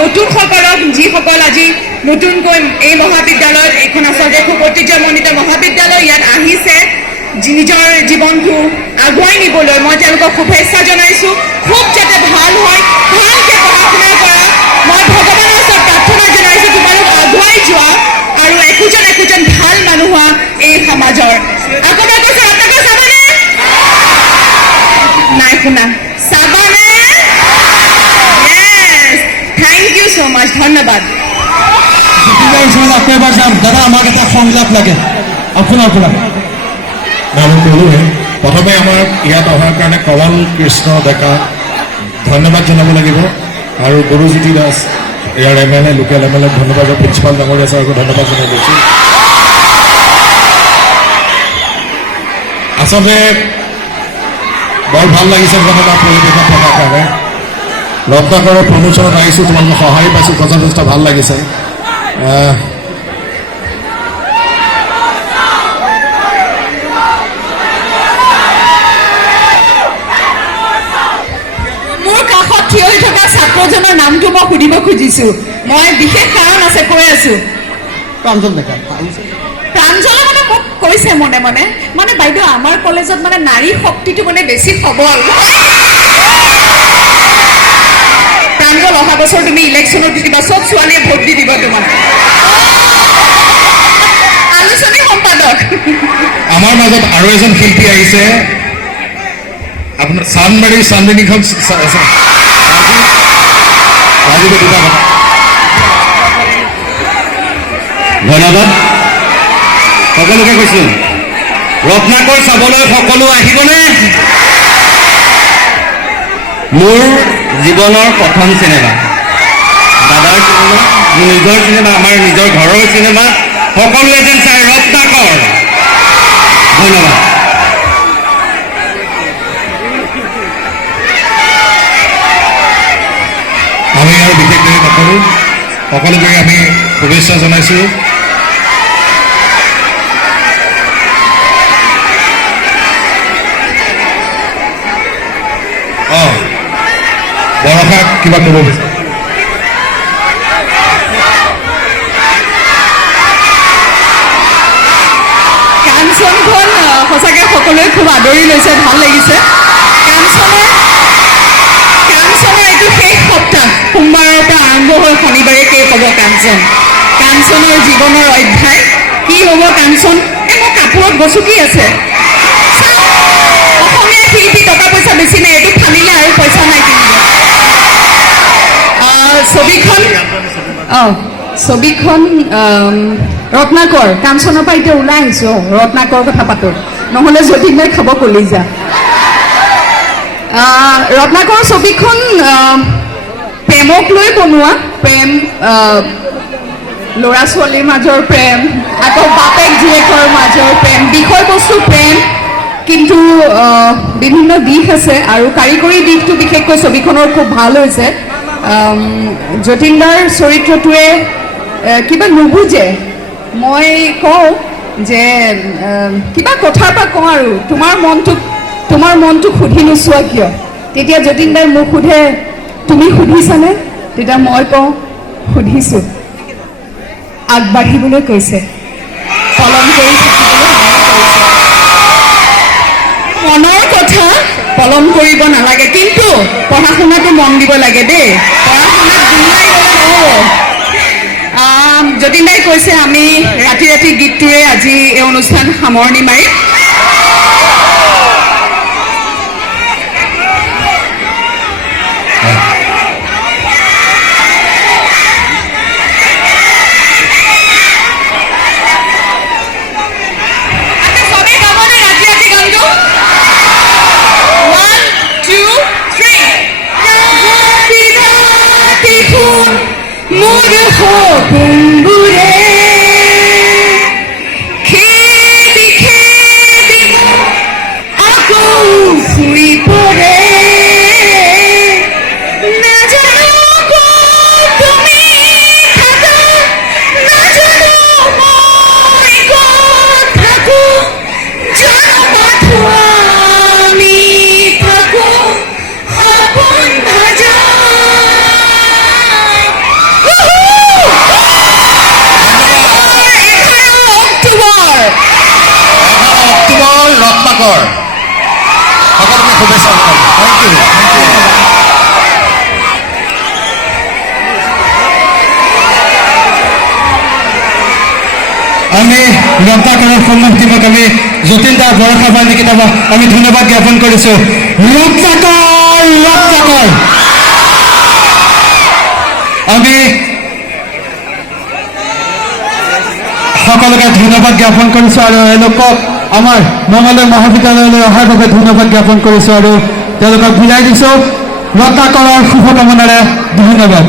নতুনসকলক যিসকল আজি নতুনকৈ এই মহাবিদ্যালয়ত এইখন আচলতে খুব ঐতিহ্যমণ্ডিত মহাবিদ্যালয় ইয়াত আহিছে নিজৰ জীৱনটো আগুৱাই নিবলৈ মই তেওঁলোকক শুভেচ্ছা জনাইছোঁ খুব যাতে ভাল হয় ভালকৈ পঢ়া শুনা কৰা মই ভগৱানৰ ওচৰত প্ৰাৰ্থনা জনাইছোঁ তোমালোক আগুৱাই যোৱা আৰু একোজন ভাল মানুহ হোৱা এই সমাজৰ আকৌ মই কৈছোঁ আপোনালোকে চাবনে নাই শুনা চাবানে থ্যাংক ইউ সো মাচ ধন্যবাদ দাদা আমাক এটা সংলাপ লাগে আপোনাৰ পৰা মই ক'লোৱে প্ৰথমে আমাৰ ইয়াত অহাৰ কাৰণে কমল কৃষ্ণ ডেকা ধন্যবাদ জনাব লাগিব আৰু গুৰুজ্যোতি দাস ইয়াৰ MLA লোকেল MLA ধন্যবাদ প্ৰিন্সিপাল ডাঙৰীয়া ছাৰকো ধন্যবাদ জনাই গৈছোঁ আচলতে বৰ ভাল লাগিছে ঘটনা পৰিৱেশত থকাৰ কাৰণে ৰত্নাকৰৰ প্ৰমোচনত আহিছোঁ তোমালোকক সহায় পাইছোঁ যথেষ্ট ভাল লাগিছে ছাত্ৰজনৰ নামটো মই সুধিব খুজিছোঁ মই বিশেষ কাৰণ আছে কৈ আছোঁ প্ৰাঞ্জল ডেকা প্ৰাঞ্জলে মানে মোক কৈছে মনে মনে মানে বাইদেউ আমাৰ কলেজত মানে নাৰী শক্তিটো মানে বেছি সবল প্ৰাঞ্জল অহা বছৰ তুমি ইলেকশ্যনত দিবা চব ছোৱালীয়ে ভোট দি দিব তোমাক আলোচনী সম্পাদক আমাৰ মাজত আৰু এজন শিল্পী আহিছে আপোনাৰ চানমাৰীৰ চান্দিনীখন ধন্যবাদ সকলোকে কৈছোঁ ৰত্নাকৰ চাবলৈ সকলো আহিবনে মোৰ জীৱনৰ প্ৰথম চিনেমা দাদাৰ চিনেমা মোৰ নিজৰ চিনেমা আমাৰ নিজৰ ঘৰৰ চিনেমা সকলোৱে যেন চাই ৰত্নাকৰ ধন্যবাদ আমি আৰু বিশেষ দেৰি নকৰোঁ সকলোকে আমি শুভেচ্ছা জনাইছোঁ বৰষাক কিবা ক'ব বিচাৰে কাঞ্চনখন সঁচাকৈ সকলোৱে খুব আদৰি লৈছে ভাল লাগিছে কাঞ্চনৰ এইটো শেষ সপ্তাহ সোমবাৰৰ পৰা আৰম্ভ হৈ শনিবাৰে শেষ হ'ব কাঞ্চনৰ জীৱনৰ অধ্যায় কি হ'ব কাঞ্চন এই মোৰ কাপোৰত গচকি আছে অসমীয়া শিল্পী টকা পইচা বেছি নাই এইটো ফালিলে আৰু পইচা নাই ছবিখন ৰত্নাকৰ কাঞ্চনৰ পৰা এতিয়া ওলাই আহিছোঁ ৰত্নাকৰ কথা পাতোঁ নহ'লে যতীনে খাব কলিজা ৰত্নাকৰ ছবিখন প্ৰেমক লৈ বনোৱা প্ৰেম ল'ৰা ছোৱালীৰ মাজৰ প্ৰেম আকৌ বাপেক জীয়েকৰ মাজৰ প্ৰেম বিষয়বস্তু প্ৰেম কিন্তু বিভিন্ন দিশ আছে আৰু কাৰিকৰী দিশটো বিশেষকৈ ছবিখনৰ খুব ভাল হৈছে যতীনদাৰ চৰিত্ৰটোৱে কিবা নুবুজে মই কওঁ যে কিবা কথাৰ পৰা কওঁ আৰু তোমাৰ মনটোক সুধি নোচোৱা কিয় তেতিয়া যতীনদাই মোক সোধে তুমি সুধিছানে তেতিয়া মই কওঁ সুধিছোঁ আগবাঢ়িবলৈ কৈছে পলম কৰি মনৰ কথা পলম কৰিব নালাগে কিন্তু পঢ়া শুনাটো মন দিব লাগে দেই পঢ়া শুনাত গুণাই গ'লে যতীনদাই কৈছে আমি ৰাতি ৰাতি গীতটোৰে আজি এই অনুষ্ঠান সামৰণি মাৰিম আমি ৰত্নাকৰৰ সন্মান টিমক আমি যতীন দা বৰষা বা নিকিতাবা আমি ধন্যবাদ জ্ঞাপন কৰিছোঁ ৰত্নাকৰ আমি সকলোকে ধন্যবাদ জ্ঞাপন কৰিছোঁ আৰু এওঁলোকক আমাৰ মঙলদৈ মহাবিদ্যালয়লৈ অহাৰ বাবে ধন্যবাদ জ্ঞাপন কৰিছোঁ আৰু তেওঁলোকক বিদায় দিছোঁ ৰত্নাকৰৰ শুভকামনাৰে ধন্যবাদ